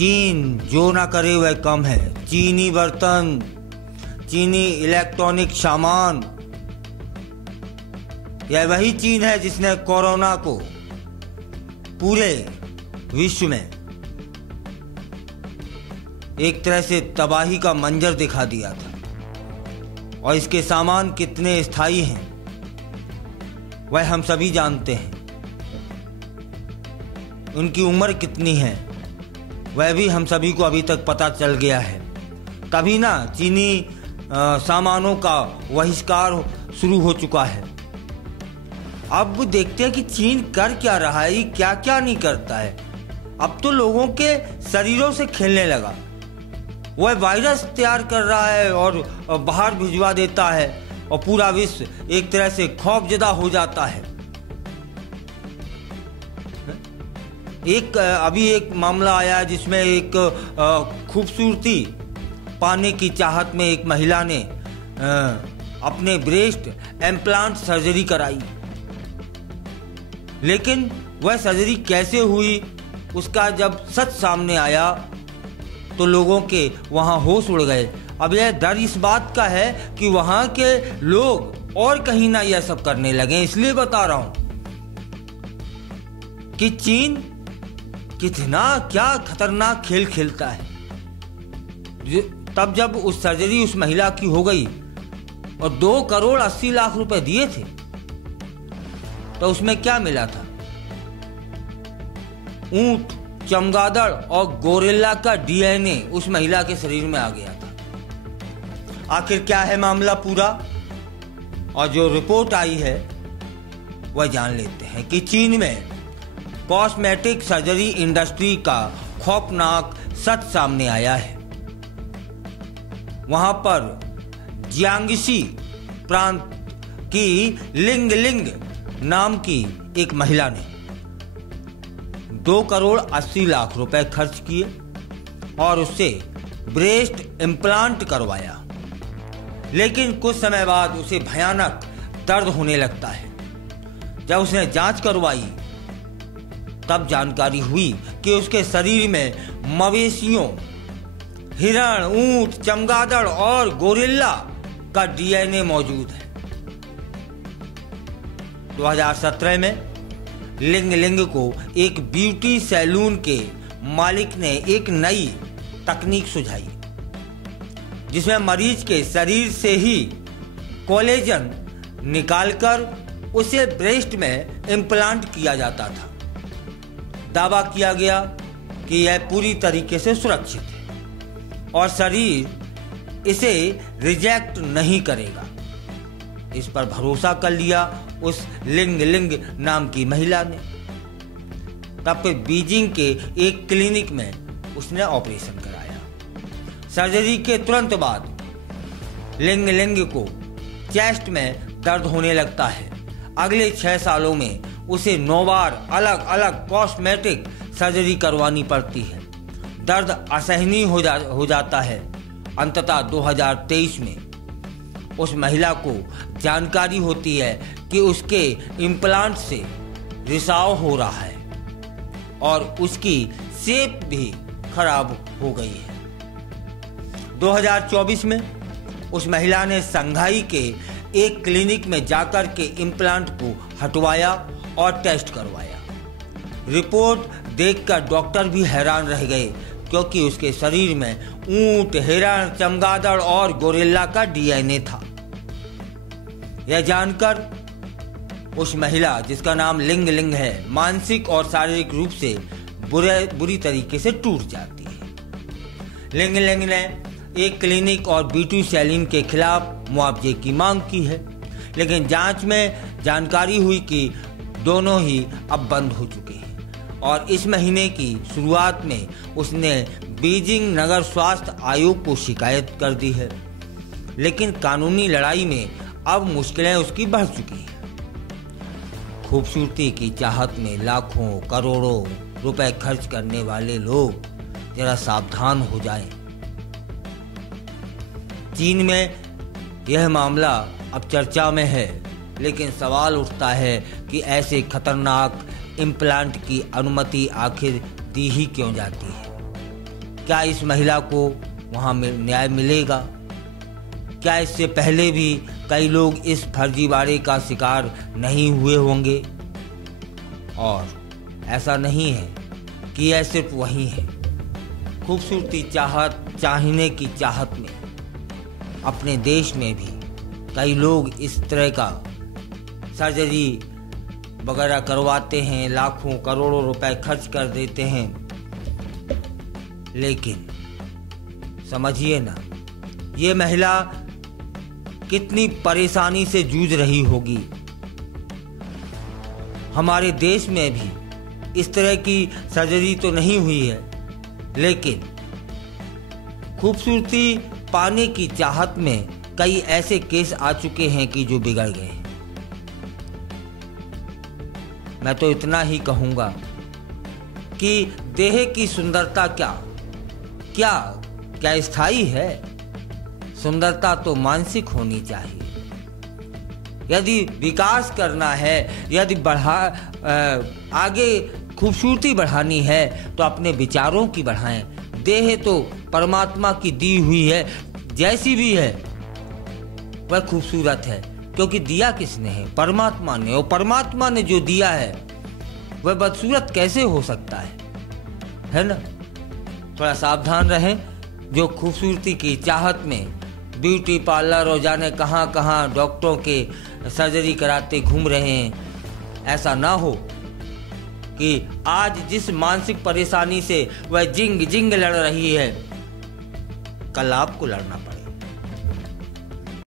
चीन जो ना करे वह कम है। चीनी बर्तन, चीनी इलेक्ट्रॉनिक सामान, यह वही चीन है जिसने कोरोना को पूरे विश्व में एक तरह से तबाही का मंजर दिखा दिया था। और इसके सामान कितने स्थायी हैं वह हम सभी जानते हैं। उनकी उम्र कितनी है वह भी हम सभी को अभी तक पता चल गया है। तभी ना चीनी सामानों का बहिष्कार शुरू हो चुका है। अब देखते हैं कि चीन कर क्या रहा है, क्या क्या नहीं करता है। अब तो लोगों के शरीरों से खेलने लगा। वह वायरस तैयार कर रहा है और बाहर भिजवा देता है और पूरा विश्व एक तरह से खौफजदा हो जाता है। अभी एक मामला आया जिसमें एक खूबसूरती पाने की चाहत में एक महिला ने अपने ब्रेस्ट इम्प्लांट सर्जरी कराई। लेकिन वह सर्जरी कैसे हुई उसका जब सच सामने आया तो लोगों के वहां होश उड़ गए। अब यह डर इस बात का है कि वहां के लोग और कहीं ना यह सब करने लगे। इसलिए बता रहा हूं कि चीन कितना क्या खतरनाक खेल खेलता है। तब जब उस सर्जरी उस महिला की हो गई और 2 करोड़ 80 लाख रुपए दिए थे तो उसमें क्या मिला था? ऊंट, चमगादड़ और गोरिल्ला का डीएनए उस महिला के शरीर में आ गया था। आखिर क्या है मामला पूरा? और जो रिपोर्ट आई है वह जान लेते हैं कि चीन में कॉस्मेटिक सर्जरी इंडस्ट्री का खौफनाक सच सामने आया है। वहां पर जियांगसी प्रांत की लिंग लिंग नाम की एक महिला ने 2 करोड़ 80 लाख रुपए खर्च किए और उससे ब्रेस्ट इम्प्लांट करवाया। लेकिन कुछ समय बाद उसे भयानक दर्द होने लगता है। जब उसने जांच करवाई तब जानकारी हुई कि उसके शरीर में मवेशियों, हिरण, ऊंट, चमगादड़ और गोरिल्ला का डीएनए मौजूद है। 2017 में लिंग लिंग को एक ब्यूटी सैलून के मालिक ने एक नई तकनीक सुझाई जिसमें मरीज के शरीर से ही कोलेजन निकालकर उसे ब्रेस्ट में इम्प्लांट किया जाता था। दावा किया गया कि यह पूरी तरीके से सुरक्षित है और शरीर इसे रिजेक्ट नहीं करेगा। इस पर भरोसा कर लिया उस लिंग लिंग नाम की महिला ने। तब फिर बीजिंग के एक क्लिनिक में उसने ऑपरेशन कराया। सर्जरी के तुरंत बाद लिंग लिंग को चेस्ट में दर्द होने लगता है। अगले 6 सालों में उसे 9 बार अलग अलग कॉस्मेटिक सर्जरी करवानी पड़ती है। दर्द असहनीय हो जाता है। अंततः 2023 में उस महिला को जानकारी होती है कि उसके इम्प्लांट से रिसाव हो रहा है और उसकी शेप भी खराब हो गई है। 2024 में उस महिला ने संघाई के एक क्लिनिक में जाकर के इम्प्लांट को हटवाया और टेस्ट करवाया। रिपोर्ट देखकर डॉक्टर भी हैरान रह गए क्योंकि उसके शरीर में ऊंट, हिरण, चमगादड़ और गोरिल्ला का डीएनए था। यह जानकर उस महिला जिसका नाम लिंग लिंग है मानसिक और शारीरिक रूप से बुरी तरीके से टूट जाती है। लिंग लिंग ने एक क्लिनिक और ब्यूटी सैलून के खिलाफ मुआवजे की मांग की है, लेकिन जांच में जानकारी हुई कि दोनों ही अब बंद हो चुके हैं और इस महीने की शुरुआत में उसने बीजिंग नगर स्वास्थ्य आयोग को शिकायत कर दी है। लेकिन कानूनी लड़ाई में अब मुश्किलें उसकी बढ़ चुकी हैं। खूबसूरती की चाहत में लाखों करोड़ों रुपए खर्च करने वाले लोग जरा सावधान हो जाएं। चीन में यह मामला अब चर्चा में है, लेकिन सवाल उठता है कि ऐसे खतरनाक इम्प्लांट की अनुमति आखिर दी ही क्यों जाती है। क्या इस महिला को वहाँ न्याय मिलेगा? क्या इससे पहले भी कई लोग इस फर्जीवाड़े का शिकार नहीं हुए होंगे? और ऐसा नहीं है कि यह सिर्फ वही है। खूबसूरती चाहने की चाहत में अपने देश में भी कई लोग इस तरह का सर्जरी वगैरह करवाते हैं, लाखों करोड़ों रुपए खर्च कर देते हैं। लेकिन समझिए ना, ये महिला कितनी परेशानी से जूझ रही होगी। हमारे देश में भी इस तरह की सर्जरी तो नहीं हुई है, लेकिन खूबसूरती पाने की चाहत में कई ऐसे केस आ चुके हैं कि जो बिगड़ गए हैं। मैं तो इतना ही कहूँगा कि देह की सुंदरता क्या स्थायी है? सुंदरता तो मानसिक होनी चाहिए। यदि विकास करना है, यदि आगे खूबसूरती बढ़ानी है तो अपने विचारों की बढ़ाएं। देह तो परमात्मा की दी हुई है, जैसी भी है वह खूबसूरत है, क्योंकि दिया किसने है? परमात्मा ने। और परमात्मा ने जो दिया है वह बदसूरत कैसे हो सकता है ना? थोड़ा सावधान रहें। जो खूबसूरती की चाहत में ब्यूटी पार्लर और जाने कहाँ कहाँ डॉक्टरों के सर्जरी कराते घूम रहे हैं, ऐसा ना हो कि आज जिस मानसिक परेशानी से वह जिंग जिंग लड़ रही है, कल आपको लड़ना पड़े।